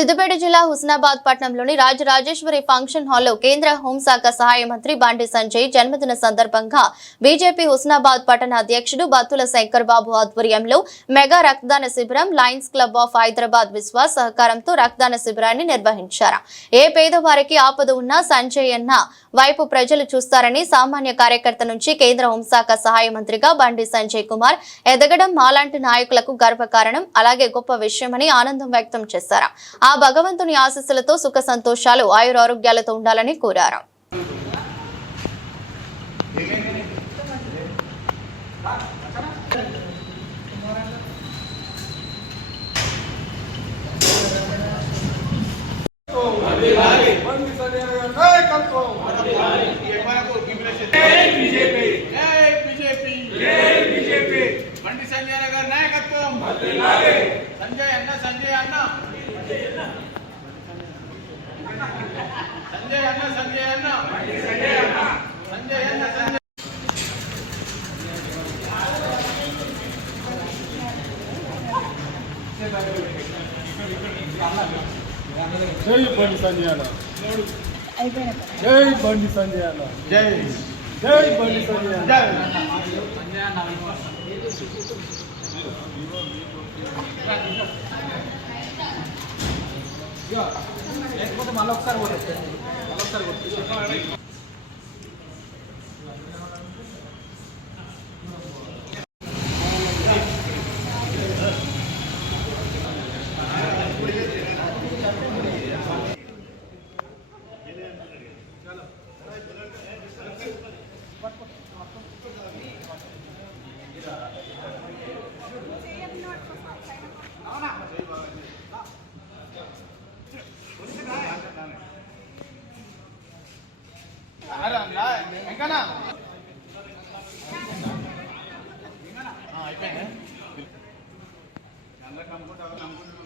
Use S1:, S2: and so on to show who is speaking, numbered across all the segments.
S1: సిద్దిపేట జిల్లా హుస్నాబాద్ పట్టణంలోని రాజరాజేశ్వరి ఫంక్షన్ హాల్లో కేంద్ర హోంశాఖ సహాయ మంత్రి బండి సంజయ్ జన్మదిన సందర్భంగా బీజేపీ హుస్నాబాద్ పట్టణ అధ్యక్షుడు బత్తుల శంకర్ బాబు ఆధ్వర్యంలో మెగా రక్తదాన శిబిరం Lions Club of Hyderabad Vishwas సహకారంతో రక్తదాన శిబిరాన్ని నిర్వహించారు. ఏ పేదవారికి ఆపద ఉన్నా సంజయ్ అన్న వైపు ప్రజలు చూస్తారని సామాన్య కార్యకర్త నుంచి కేంద్ర హోంశాఖ సహాయ మంత్రిగా బండి సంజయ్ కుమార్ ఎదగడం మాలాంటి నాయకులకు గర్వకారణం అలాగే గొప్ప విషయమని ఆనందం వ్యక్తం చేశారు. ఆ భగవంతుని ఆశీస్సులతో సుఖ సంతోషాలు ఆయురారోగ్యాలతో ఉండాలని కోరారు.
S2: బండి సంజయ్ గారి నాయకత్వం.
S3: బండి సంజయ్ గారి నాయకత్వం సంజయ్ అన్న. సంజయ్ అన్న సంజయ్ అన్న సంజయ్ అన్న సంజయ్ అన్న సంజయ్
S2: జై బండి సంజయ్ అన్న జై బండి సంజయ్ అన్న
S3: జై
S2: జై బండి సంజయ్ అన్న
S3: లేకపోతే మళ్ళీ ఒకసారి కొట్టేస్తాను మళ్ళీ ఒకసారి కొట్టేస్తే ఇంకానా అయిపోయింది అందరికి అనుకుంటా అనుకుంటున్నా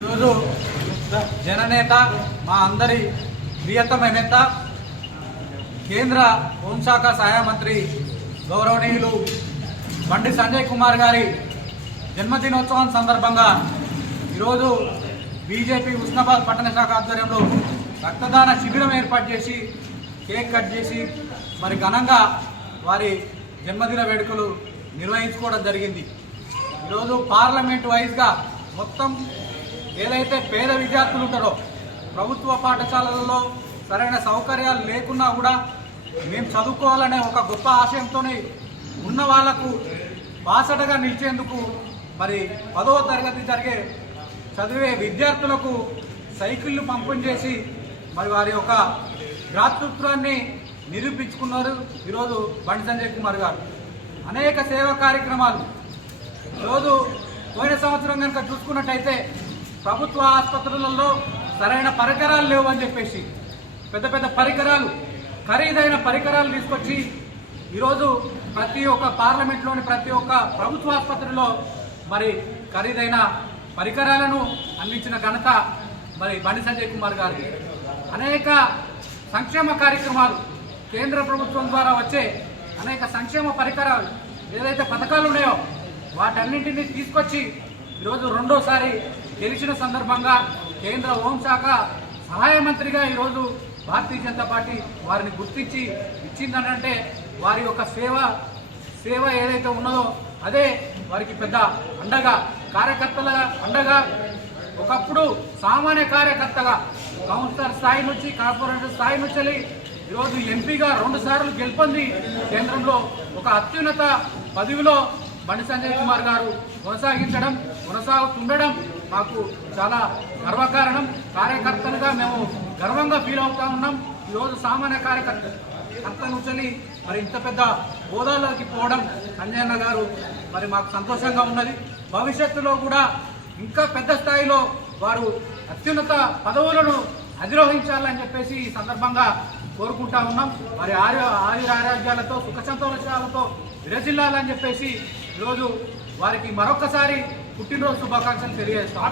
S4: ఈరోజు జననేత మా అందరి ప్రియతమ నేత కేంద్ర హోంశాఖ సహాయ మంత్రి గౌరవనీయులు బండి సంజయ్ కుమార్ గారి జన్మదినోత్సవం సందర్భంగా ఈరోజు బీజేపీ ఉస్నాబాద్ పట్టణ శాఖ ఆధ్వర్యంలో రక్తదాన శిబిరం ఏర్పాటు చేసి కేక్ కట్ చేసి మరి ఘనంగా వారి జన్మదిన వేడుకలు నిర్వహించుకోవడం జరిగింది. ఈరోజు పార్లమెంట్ వైజ్గా మొత్తం ఏదైతే పేద విద్యార్థులు ఉంటారో ప్రభుత్వ పాఠశాలలలో సరైన సౌకర్యాలు లేకున్నా కూడా మేము చదువుకోవాలనే ఒక గొప్ప ఆశయంతో ఉన్న వాళ్ళకు బాసటగా నిలిచేందుకు మరి పదవ తరగతి జరిగే చదివే విద్యార్థులకు సైకిళ్ళు పంపిణీ చేసి మరి వారి యొక్క భ్రాతృత్వాన్ని నిరూపించుకున్నారు ఈరోజు బండి సంజయ్ కుమార్ గారు. అనేక సేవా కార్యక్రమాలు రోజు పోయిన సంవత్సరం కనుక చూసుకున్నట్టయితే ప్రభుత్వ ఆసుపత్రులలో సరైన పరికరాలు లేవు అని చెప్పేసి పెద్ద పెద్ద పరికరాలు ఖరీదైన పరికరాలు తీసుకొచ్చి ఈరోజు ప్రతి ఒక్క పార్లమెంట్లోని ప్రతి ఒక్క ప్రభుత్వ ఆసుపత్రిలో మరి ఖరీదైన పరికరాలను అందించిన ఘనత మరి బండి సంజయ్ కుమార్ గారు అనేక సంక్షేమ కార్యక్రమాలు కేంద్ర ప్రభుత్వం ద్వారా వచ్చే అనేక సంక్షేమ పరికరాలు ఏదైతే పథకాలు ఉన్నాయో వాటన్నింటినీ తీసుకొచ్చి ఈరోజు రెండోసారి గెలిచిన సందర్భంగా కేంద్ర హోంశాఖ సహాయ మంత్రిగా ఈరోజు భారతీయ జనతా పార్టీ వారిని గుర్తించి ఇచ్చిందనంటే వారి యొక్క సేవ సేవ ఏదైతే ఉన్నదో అదే వారికి పెద్ద అండగా కార్యకర్తల అండగా ఒకప్పుడు సామాన్య కార్యకర్తగా కౌన్సిలర్ స్థాయి నుంచి కార్పొరేటర్ స్థాయి నుంచి వెళ్ళి ఈరోజు ఎంపీగా రెండు సార్లు గెలుపొంది కేంద్రంలో ఒక అత్యున్నత పదవిలో బండి సంజయ్ కుమార్ గారు కొనసాగించడం కొనసాగుతుండడం మాకు చాలా గర్వకారణం. కార్యకర్తలుగా మేము గర్వంగా ఫీల్ అవుతా ఉన్నాం. ఈరోజు సామాన్య కార్యకర్త కర్త నుంచి మరి ఇంత పెద్ద హోదాలోకి పోవడం సంజయన్న గారు మరి మాకు సంతోషంగా ఉన్నది. భవిష్యత్తులో కూడా ఇంకా పెద్ద స్థాయిలో వారు అత్యున్నత పదవులను అధిరోహించాలని చెప్పేసి ఈ సందర్భంగా కోరుకుంటా ఉన్నాం. మరి ఆర్య ఆయుర ఆరోగ్యాలతో సుఖ సంతోషాలతో విరజిల్లాలని చెప్పేసి ఈరోజు వారికి మరొకసారి పుట్టినరోజు శుభాకాంక్షలు తెలియజేస్తాం.